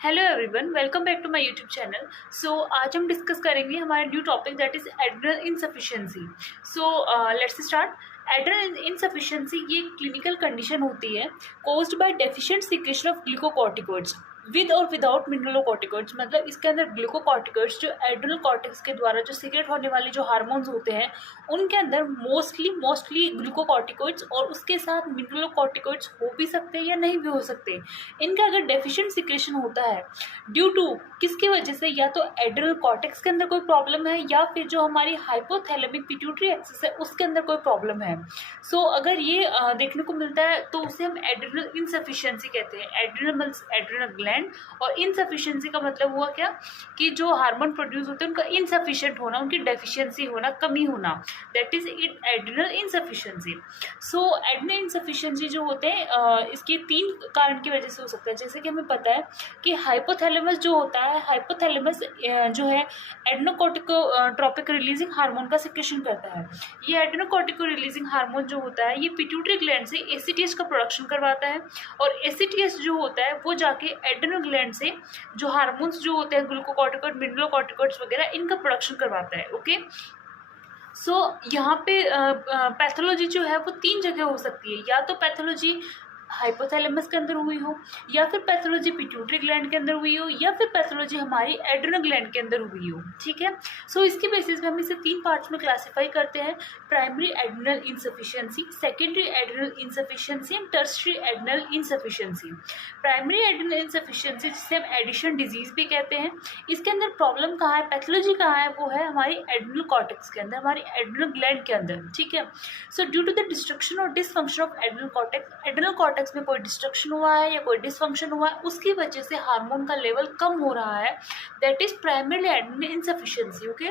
Hello everyone, welcome back to my YouTube channel. आज हम discuss करेंगे हमारा new topic that is adrenal insufficiency. Let's start. Adrenal insufficiency ये clinical condition होती है caused by deficient secretion of glucocorticoids with और without mineralocorticoids. मतलब इसके अंदर ग्लूकोकॉर्टिकॉइड्स जो एड्रिनल कॉर्टेक्स के द्वारा जो सीक्रेट होने वाले जो हार्मोन्स होते हैं उनके अंदर मोस्टली ग्लूकोकॉर्टिकॉइड्स और उसके साथ मिनरलोकॉर्टिकॉइड्स हो भी सकते हैं या नहीं भी हो सकते। इनका अगर डेफिशिएंट सिक्रेशन होता है ड्यू टू किसकी वजह से, या तो एड्रिनल कॉर्टेक्स के अंदर कोई प्रॉब्लम है या फिर जो हमारी हाइपोथैलेमिक पिट्यूटरी एक्सिस है उसके अंदर कोई प्रॉब्लम है। अगर ये देखने को मिलता है तो उसे हम एड्रिनल इनसफिशिएंसी कहते हैं। एड्रिनल ग्लैंड और इनसफिशिएंसी का मतलब हुआ क्या कि जो हार्मोन प्रोड्यूस होते हैं उनका इनसफिशिएंट होना, उनकी डेफिशिएंसी होना, कमी होना, that is it adrenal insufficiency. Adrenal insufficiency जो होते हैं इसके तीन कारण की वजह से हो सकता है। जैसे कि हमें पता है कि हाइपोथैलेमस जो होता है, हाइपोथैलेमस जो है एड्रेनोकॉर्टिकोट्रोपिक रिलीजिंग हार्मोन का सिक्रेशन करता है। ये एड्रेनोकॉर्टिको रिलीजिंग हार्मोन जो होता है ये पिट्यूटरी ग्लैंड से एसीटीएच का प्रोडक्शन करवाता है और एसीटीएच जो होता है वो जाके एड्रेनल ग्लैंड से जो हार्मोन्स जो होते हैं ग्लूकोकॉर्टिकॉइड, मिनरलोकॉर्टिकॉइड्स वगैरह इनका प्रोडक्शन करवाता है। ओके, यहाँ पे पैथोलॉजी जो है वो तीन जगह हो सकती है। या तो पैथोलॉजी हाइपोथैलेमस के अंदर हुई हो, या फिर पैथोलॉजी पिट्यूटरी ग्लैंड के अंदर हुई हो, या फिर पैथोलॉजी हमारी एड्रिनल ग्लैंड के अंदर हुई हो। ठीक है, इसके बेसिस पे हम इसे तीन पार्ट्स में क्लासिफाई करते हैं: primary adrenal insufficiency, secondary adrenal insufficiency and tertiary adrenal insufficiency. Primary adrenal insufficiency जिसे हम एडिशन डिजीज भी कहते हैं, इसके अंदर प्रॉब्लम कहाँ है, पैथोलॉजी कहाँ है, वो है हमारी एड्रिनल कॉर्टेक्स के अंदर, हमारी एड्रिनल ग्लैंड के अंदर। ठीक है, ड्यू टू द डिस्ट्रक्शन और डिसफंक्शन ऑफ एड्रिनल कॉर्टेक्स में कोई डिस्ट्रक्शन हुआ है या कोई डिसफंक्शन हुआ है, उसकी वजह से हार्मोन का लेवल कम हो रहा है, that is primary adrenal insufficiency. Okay,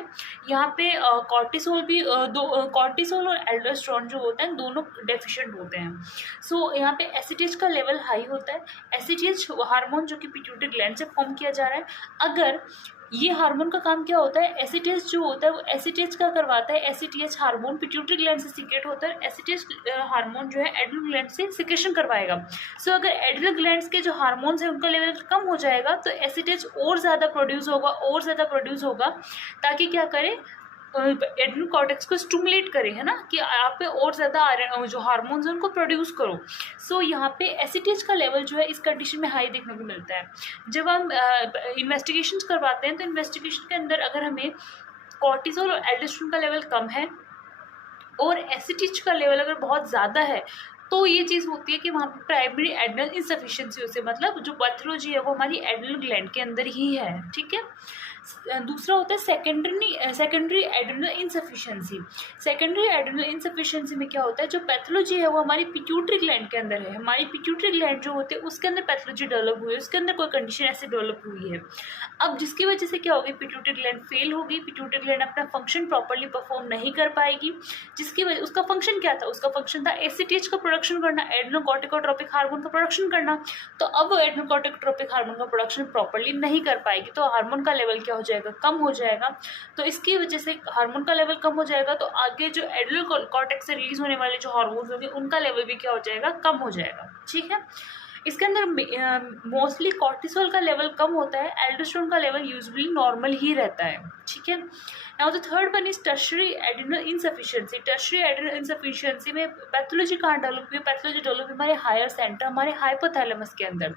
यहाँ पे कॉर्टिसोल भी कॉर्टिसोल और एल्डोस्टेरोन जो होते हैं दोनों डेफिशिएंट होते हैं। यहाँ पे एसीटीएच का लेवल हाई होता है। एसीटीएच हार्मोन जो कि पिट्यूटरी ग्लैंड से फॉर्म किया जा रहा है, अगर ये हार्मोन का काम क्या होता है, एसीटीएच जो होता है वो एसीटीएच का करवाता है। एसीटीएच हार्मोन पिट्यूटरी ग्लैंड से सीक्रेट होता है, एसीटीएच हार्मोन जो है एड्रिनल ग्लैंड से सिक्रेशन करवाएगा। अगर एड्रिनल ग्लैंड्स के जो हार्मोन्स हैं उनका लेवल कम हो जाएगा तो एसीटीएच और ज़्यादा प्रोड्यूस होगा ताकि क्या करे, एड्रिनल कॉर्टेक्स को स्टिमुलेट करे, है ना, कि आप पे और ज़्यादा जो हार्मोन्स हैं उनको प्रोड्यूस करो। यहाँ पे एसीटीएच का लेवल जो है इस कंडीशन में हाई देखने को मिलता है। जब हम इन्वेस्टिगेशंस करवाते हैं तो इन्वेस्टिगेशन के अंदर अगर हमें कॉर्टिसोल और एल्डोस्टेरोन का लेवल कम है और एसीटीएच का लेवल अगर बहुत ज़्यादा है तो ये चीज़ होती है कि वहाँ पे प्राइमरी एड्रिनल इनसफिशिएंसी से, मतलब जो पैथोलॉजी है वो हमारी एड्रिनल ग्लैंड के अंदर ही है। ठीक है, दूसरा होता है secondary adrenal insufficiency. Secondary adrenal insufficiency में क्या होता है, जो पैथोलॉजी है वो हमारी पिट्यूटरी ग्लैंड के अंदर है। हमारी पिट्यूटरी ग्लैंड जो होती है उसके अंदर पैथोलॉजी डेवलप हुई है, उसके अंदर कोई कंडीशन ऐसे डेवलप हुई है। अब जिसकी वजह से क्या होगी, पिट्यूटरी ग्लैंड फेल होगी, पिट्यूटरी ग्लैंड अपना फंक्शन प्रॉपरली परफॉर्म नहीं कर पाएगी। जिसकी वजह, उसका फंक्शन क्या था, उसका फंक्शन था एसीटीएच का प्रोडक्शन करना, एड्रेनोकॉर्टिकोट्रोपिक हार्मोन का प्रोडक्शन करना। तो अब वो एड्रेनोकॉर्टिकोट्रोपिक हार्मोन का प्रोडक्शन प्रॉपरली नहीं कर पाएगी तो हार्मोन का लेवल क्या हो जाएगा, कम हो जाएगा। तो इसकी वजह से हार्मोन का लेवल कम हो जाएगा तो आगे जो एड्रिनल कॉर्टेक्स से रिलीज होने वाले जो हार्मोन्स होंगे उनका लेवल भी क्या हो जाएगा, कम हो जाएगा। ठीक है, इसके अंदर मोस्टली कॉर्टिसोल का लेवल कम होता है, एल्डोस्टेरोन का लेवल यूजुअली नॉर्मल ही रहता है। ठीक है, now the third one is tertiary adrenal insufficiency. Tertiary adrenal insufficiency में पैथोलॉजी कहाँ डेवलप हुई, पैथोलॉजी डेवलप हुई हमारे हायर सेंटर, हमारे हाइपोथैलेमस के अंदर।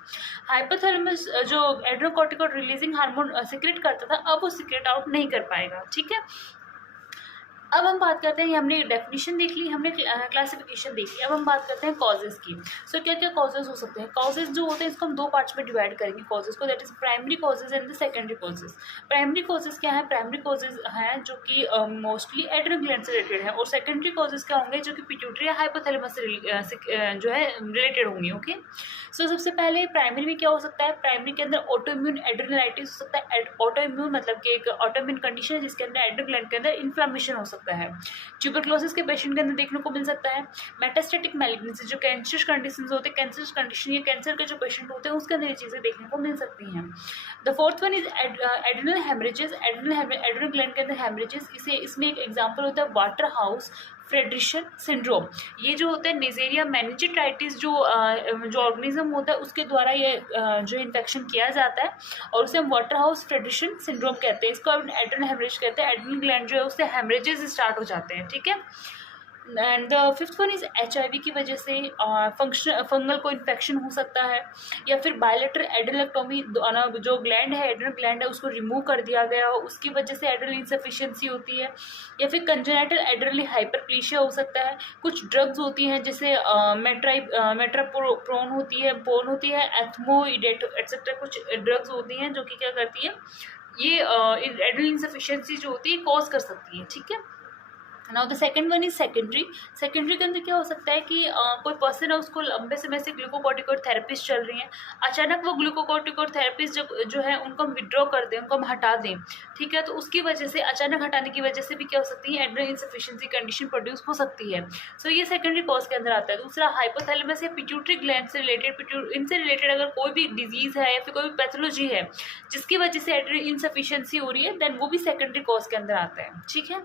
हाइपोथैलेमस जो एड्रेनोकॉर्टिकॉइड रिलीजिंग हार्मोन सीक्रेट करता था, अब वो सीक्रेट आउट नहीं कर पाएगा। ठीक है, अब हम बात करते हैं, हमने डेफिनेशन देख ली, हमने क्लासिफिकेशन देख ली, अब हम बात करते हैं कॉजेज़ की। क्या क्या कॉजेज़ हो सकते हैं। कॉजेज़ जो होते हैं इसको हम दो पार्ट्स में डिवाइड करेंगे कॉजेज़ को, that is primary causes and the secondary causes. Primary causes क्या है, प्राइमरी कॉजेज़ हैं जो कि मोस्टली एड्रिनल ग्लैंड से रिलेटेड है, और सेकेंडरी कॉजेज़ क्या होंगे जो कि पिट्यूटरी या हाइपोथैलेमस से जो है रिलेटेड होंगे। ओके, सबसे पहले प्राइमरी में क्या हो सकता है, प्राइमरी के अंदर ऑटोइम्यून एड्रिनलाइटिस हो सकता है। ऑटोइम्यून मतलब कि एक ऑटोइम्यून कंडीशन है जिसके अंदर एड्रिनल ग्लैंड के अंदर इन्फ्लेमेशन हो सकता है। ट्यूबरक्लोसिस के पेशेंट के अंदर देखने को मिल सकता है। मेटास्टेटिक मैलिग्नेंसी जो कैंसर कंडीशन होते हैं, कैंसर कंडीशन या कैंसर के जो पेशेंट होते हैं उसके अंदर ये चीज़ें देखने को मिल सकती हैं। The fourth one is adrenal haemorrhages. Adrenal gland के अंदर हेमरेजेस, इसमें एक एग्जांपल होता है वाटर हाउस, फ्रेडरिशन सिंड्रोम। ये जो होता है नेजेरिया मेनिंजाइटिस जो ऑर्गेनिज्म होता है उसके द्वारा ये जो इन्फेक्शन किया जाता है और उसे हम वाटर हाउस फ्रेडरिशन सिंड्रोम कहते हैं। इसको एड्रेनल हेमरेज कहते हैं। एड्रेनल ग्लैंड जो है उससे हेमरेजेस स्टार्ट हो जाते हैं, ठीक है। And the fifth one is HIV की वजह से फंगल को इन्फेक्शन हो सकता है, या फिर बायलेटरल एड्रेनलेक्टोमी, जो ग्लैंड है एड्रेनल ग्लैंड है उसको रिमूव कर दिया गया हो, उसकी वजह से एड्रेनल इंसफिशिएंसी होती है, या फिर कंजेनिटल एड्रेनल हाइपरप्लेशिया हो सकता है। कुछ ड्रग्स होती हैं जैसे मेट्राप्रोन होती है एथमोइडेट एटसेट्रा, कुछ ड्रग्स होती हैं जो कि क्या करती है, ये एड्रेनल इंसफिशिएंसी जो होती है कॉज कर सकती है, ठीक है। Now the second one is secondary. Secondary के अंदर क्या हो सकता है कि कोई पर्सन है उसको लंबे समय से ग्लूकोकॉर्टिकॉइड थेरेपीज चल रही हैं, अचानक वो ग्लूकोकॉर्टिकॉइड थेरेपीज जो है उनको हम विड्रॉ कर दें, उनको हम हटा दें, ठीक है। तो उसकी वजह से अचानक हटाने की वजह से भी क्या हो सकती है, एड्रेनल इंसफिशिएंसी कंडीशन प्रोड्यूस हो सकती है। सो ये सेकेंडरी कॉज के अंदर आता है। दूसरा हाइपोथैलेमस या पिट्यूटरी ग्लैंड से रिलेटेड, इनसे रिलेटेड अगर कोई भी डिजीज है या फिर कोई भी पैथोलॉजी है जिसकी वजह से एड्रेनल इंसफिशिएंसी हो रही है, देन वो भी सेकेंडरी कॉज के अंदर आता है, ठीक है।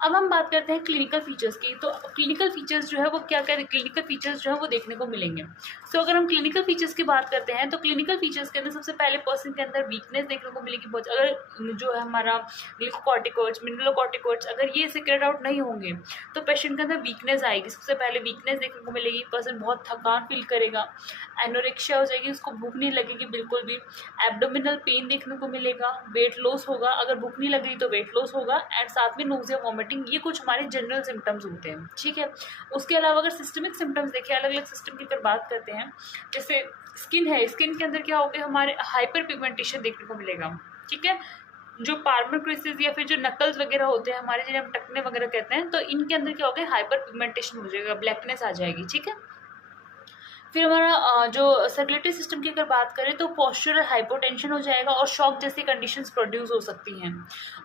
अब हम बात करते हैं क्लिनिकल फीचर्स की। तो क्लिनिकल फीचर्स जो है वो क्या क्या क्लिनिकल फीचर्स जो है वो देखने को मिलेंगे। सो अगर हम क्लिनिकल फीचर्स की बात करते हैं तो क्लिनिकल फीचर्स के अंदर सबसे पहले पर्सन के अंदर वीकनेस देखने को मिलेगी बहुत। अगर जो है हमारा ग्लूकोकॉर्टिकॉइड्स, मिनरलोकॉर्टिकॉइड्स अगर ये सेक्रेट आउट नहीं होंगे तो पेशेंट के अंदर वीकनेस आएगी। सबसे पहले वीकनेस देखने को मिलेगी, पर्सन बहुत थकान फील करेगा, एनोरेक्सिया हो जाएगी, उसको भूख नहीं लगेगी बिल्कुल भी, एब्डोमिनल पेन देखने को मिलेगा, वेट लॉस होगा, अगर भूख नहीं लगेगी तो वेट लॉस होगा, एंड साथ में नोजिया वॉमिटिंग, ये कुछ हमारे जनरल सिम्टम्स होते हैं, ठीक है। उसके अलावा अगर सिस्टमिक सिम्टम्स देखें, अलग अलग सिस्टम की अगर बात करते हैं, जैसे स्किन है, स्किन के अंदर क्या होगा, हमारे हाइपर पिगमेंटेशन देखने को मिलेगा, ठीक है। जो पार्मर क्रिसेस या फिर जो नकल्स वगैरह होते हैं हमारे, जिन्हें हम टकने वगैरह कहते हैं, तो इनके अंदर क्या होगा, हाइपर पिगमेंटेशन हो जाएगा, ब्लैकनेस आ जाएगी, ठीक है। फिर हमारा जो सर्कुलेटरी सिस्टम की अगर बात करें तो पोस्चरल हाइपोटेंशन हो जाएगा और शॉक जैसी कंडीशंस प्रोड्यूस हो सकती हैं।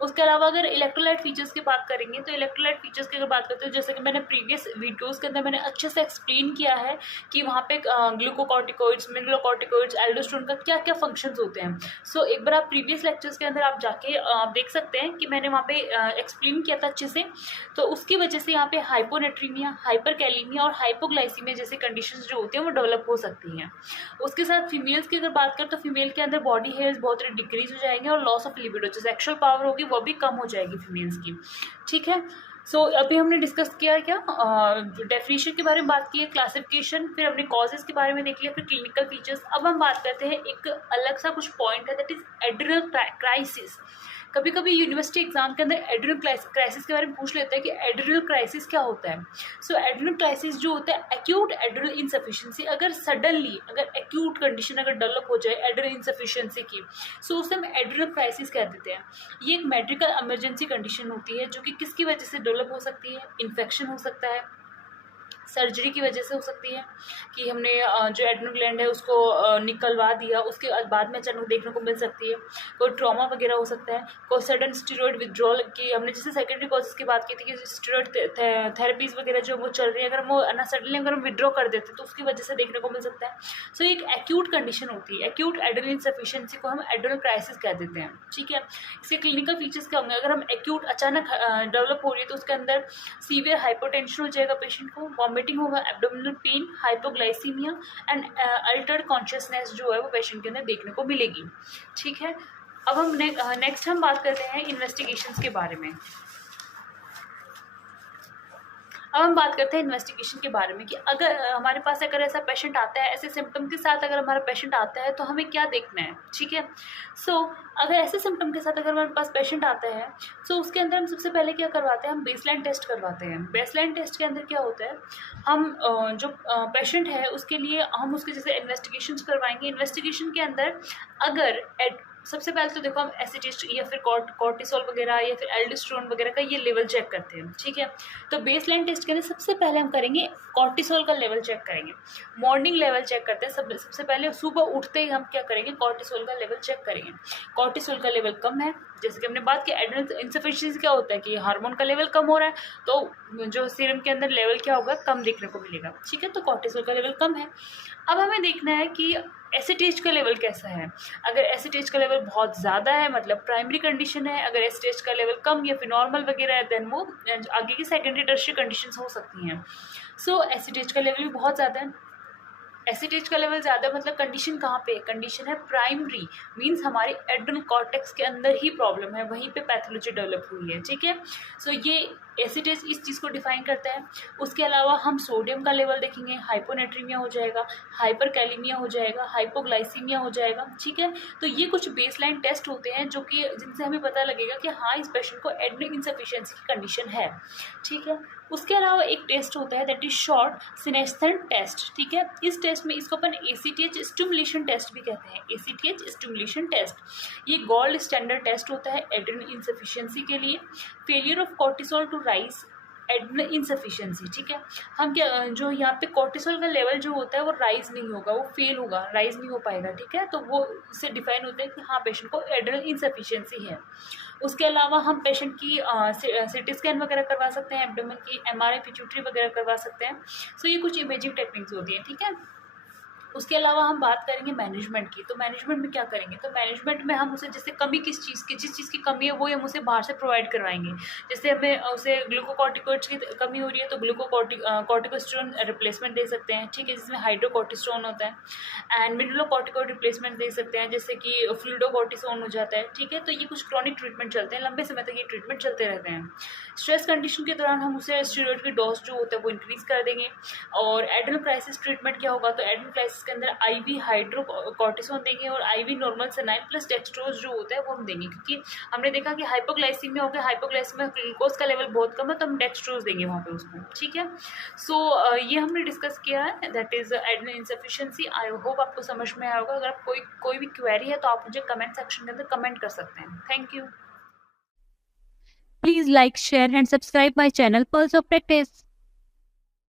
उसके अलावा अगर इलेक्ट्रोलाइट फीचर्स की बात करेंगे तो इलेक्ट्रोलाइट फीचर्स की अगर बात करते हैं, जैसे कि मैंने प्रीवियस वीडियोस के अंदर मैंने अच्छे से एक्सप्लेन किया है कि वहाँ पे ग्लूकोकॉर्टिकॉइड्स, मिनरलोकॉर्टिकॉइड्स, एल्डोस्टेरोन का क्या क्या फंक्शंस होते हैं। सो एक बार आप प्रीवियस लेक्चर्स के अंदर आप जाके देख सकते हैं कि मैंने वहाँ पे एक्सप्लेन किया था अच्छे से। तो उसकी वजह से यहाँ पे हाइपोनेट्रीमिया, हाइपरकैलीमिया और हाइपोग्लाइसीमिया जैसी कंडीशंस जो होती हैं वो डेवलप हो सकती हैं। उसके साथ फीमेल्स की अगर बात करें तो फीमेल के अंदर बॉडी हेयर्स बहुत डिक्रीज हो जाएंगे और लॉस ऑफ लिबिडो, जो सेक्सुअल पावर होगी वो भी कम हो जाएगी फीमेल्स की, ठीक है। सो अभी हमने डिस्कस किया क्या, डेफिनेशन के बारे में बात की है, क्लासिफिकेशन, फिर हमने कॉजेज के बारे में देख लिया, फिर क्लिनिकल फीचर्स। अब हम बात करते हैं एक अलग सा कुछ पॉइंट है, दैट इज एड्रेनल क्राइसिस। कभी कभी यूनिवर्सिटी एग्जाम के अंदर एड्रेनल क्राइसिस के बारे में पूछ लेते हैं कि एड्रेनल क्राइसिस क्या होता है। सो एड्रेनल क्राइसिस जो होता है एक्यूट एड्रेनल इंसफिशिएंसी, अगर सडनली अगर एक्यूट कंडीशन अगर डेवलप हो जाए एड्रेनल इंसफिशिएंसी की, सो उसे हम एड्रेनल क्राइसिस कह देते हैं। ये एक मेडिकल इमरजेंसी कंडीशन होती है जो कि किसकी वजह से डेवलप हो सकती है, इन्फेक्शन हो सकता है, सर्जरी की वजह से हो सकती है कि हमने जो एड्रेनल ग्लैंड है उसको निकलवा दिया, उसके बाद में अचानक देखने को मिल सकती है, कोई ट्रॉमा वगैरह हो सकता है, कोई सडन स्टीरॉयड विड्रॉल की, हमने जैसे सेकेंडरी कॉजेज की बात की थी कि स्टीरॉयड थेरेपीज वगैरह जो वो चल रही है, अगर वो सडनली अगर हम विड्रॉ कर देते हैं तो उसकी वजह से देखने को मिल सकता है। सो एक एक्यूट कंडीशन होती है, एक्यूट एड्रेनल इंसफिशिएंसी को हम एड्रेनल क्राइसिस कह देते हैं, ठीक है। इसके क्लिनिकल फीचर्स क्या होंगे, अगर हम एक्यूट अचानक डेवलप हो रही है तो उसके अंदर सीवियर हाइपोटेंशन हो जाएगा पेशेंट को, वॉमिटिंग होगा, abdominal pain, hypoglycaemia and Altered consciousness जो है वो पेशेंट के अंदर देखने को मिलेगी, ठीक है। अब हम नेक्स्ट हम बात करते हैं इन्वेस्टिगेशंस के बारे में। अब हम बात करते हैं इन्वेस्टिगेशन के बारे में कि अगर हमारे पास अगर ऐसा पेशेंट आता है, ऐसे सिम्टम के साथ अगर हमारा पेशेंट आता है तो हमें क्या देखना है, ठीक है। सो अगर ऐसे सिम्टम के साथ अगर हमारे पास पेशेंट आता है तो उसके अंदर हम सबसे पहले क्या करवाते हैं, हम बेसलाइन टेस्ट करवाते हैं। बेसलाइन टेस्ट के अंदर क्या होता है, हम जो पेशेंट है उसके लिए हम उसके जैसे इन्वेस्टिगेशन करवाएंगे। इन्वेस्टिगेशन के अंदर अगर सबसे पहले तो देखो हम एसिड या फिर कॉर्टिसोल वगैरह या फिर एल्डोस्टेरोन वगैरह का ये लेवल चेक करते हैं, ठीक है। तो बेसलाइन टेस्ट के अंदर सबसे पहले हम करेंगे कॉर्टिसोल का लेवल चेक करेंगे, मॉर्निंग लेवल चेक करते हैं। सबसे पहले सुबह उठते ही हम क्या करेंगे, कॉर्टिसोल का लेवल चेक करेंगे। कॉर्टिसोल का लेवल कम है, जैसे कि हमने बात की एड्रेनल इंसफिशिएंसी क्या होता है कि हार्मोन का लेवल कम हो रहा है तो जो सीरम के अंदर लेवल क्या होगा, कम देखने को मिलेगा, ठीक है। तो कॉर्टिसोल का लेवल कम है। अब हमें देखना है कि एसिटेज का लेवल कैसा है। अगर एसिटेज का लेवल बहुत ज़्यादा है मतलब प्राइमरी कंडीशन है, अगर एसिटेज का लेवल कम या फिर नॉर्मल वगैरह है देन वो आगे की सेकेंडरी टर्शियरी कंडीशंस हो सकती हैं। सो एसिटेज का लेवल भी बहुत ज़्यादा है। एसिटेज का लेवल ज़्यादा मतलब कंडीशन कहाँ पे है, कंडीशन है प्राइमरी, मींस हमारे एड्रेनल कॉर्टेक्स के अंदर ही प्रॉब्लम है, वहीं पे पैथोलॉजी डेवलप हुई है, ठीक है। सो ये एसिटेज इस चीज़ को डिफाइन करता है। उसके अलावा हम सोडियम का लेवल देखेंगे, हाइपोनेट्रीमिया हो जाएगा, हाइपरकैलीमिया हो जाएगा, हाइपोग्लाइसीमिया हो जाएगा, ठीक है। तो ये कुछ बेसलाइन टेस्ट होते हैं जो कि जिनसे हमें पता लगेगा कि हाँ इस पेशेंट को एड्रेनल इनसफिशिएंसी की कंडीशन है, ठीक है। उसके अलावा एक टेस्ट होता है दैट इज शॉर्ट सिनेस्थेंट टेस्ट, ठीक है। इस टेस्ट में इसको अपन ACTH स्टिमुलेशन टेस्ट भी कहते हैं, ACTH स्टिमुलेशन टेस्ट। ये गोल्ड स्टैंडर्ड टेस्ट होता है एड्रेनल इनसफिशिएंसी के लिए। Failure of cortisol to rise adrenal insufficiency, ठीक है। हम क्या जो यहाँ पे कोर्टिसोल का लेवल जो होता है वो राइज नहीं होगा, वो फेल होगा, राइज नहीं हो पाएगा, ठीक है। तो वो इससे डिफाइन होता है कि हाँ पेशेंट को एड्रेनल इनसफिशिएंसी है। उसके अलावा हम पेशेंट की CT स्कैन वगैरह करवा सकते हैं, एब्डोमेन की MRI पिट्यूटरी वगैरह करवा सकते हैं। सो ये कुछ इमेजिंग टेक्निक्स होती हैं, ठीक है। उसके अलावा हम बात करेंगे मैनेजमेंट की। तो मैनेजमेंट में क्या करेंगे, तो मैनेजमेंट में हम उसे जैसे कमी किस चीज़ की, जिस चीज़ की कमी है वो हम उसे बाहर से प्रोवाइड करवाएंगे। जैसे हमें उसे ग्लूकोकॉर्टिकोइड्स की कमी हो रही है तो ग्लूकोकॉर्टिकोस्टेरोन रिप्लेसमेंट दे सकते हैं, ठीक है, जिसमें हाइड्रोकॉर्टिस्टोन होता है। एंड मिनरलोकॉर्टिकोइड रिप्लेसमेंट दे सकते हैं जैसे कि फ्लूइडोकॉर्टिसोन हो जाता है, ठीक है। तो ये कुछ क्रॉनिक ट्रीटमेंट चलते हैं, लंबे समय तक ये ट्रीटमेंट चलते रहते हैं। स्ट्रेस कंडीशन के दौरान हम उसे स्टेरॉइड की डोज जो होता है वो इंक्रीज़ कर देंगे। और एड्रेनल क्राइसिस ट्रीटमेंट क्या होगा, तो एड्रेनल क्राइसिस के अंदर IV हाइड्रोकॉर्टिसोन देंगे और IV normal senile plus dextrose जो होता है वो हम देंगे, क्योंकि हमने देखा कि हाइपोग्लाइसीमिया हो गया, हाइपोग्लाइसीमिया ग्लूकोज का लेवल बहुत कम है तो हम डेक्सट्रोज देंगे वहाँ पे उसको, ठीक है। सो ये हमने डिस्कस किया है that is adrenal insufficiency. I hope आपको समझ में आया होगा। अगर आप कोई भी क्वेरी है तो आप मुझे कमेंट सेक्शन के अंदर कमेंट कर सकते हैं। Thank you. Please like, share and subscribe my channel Pulse of Practice.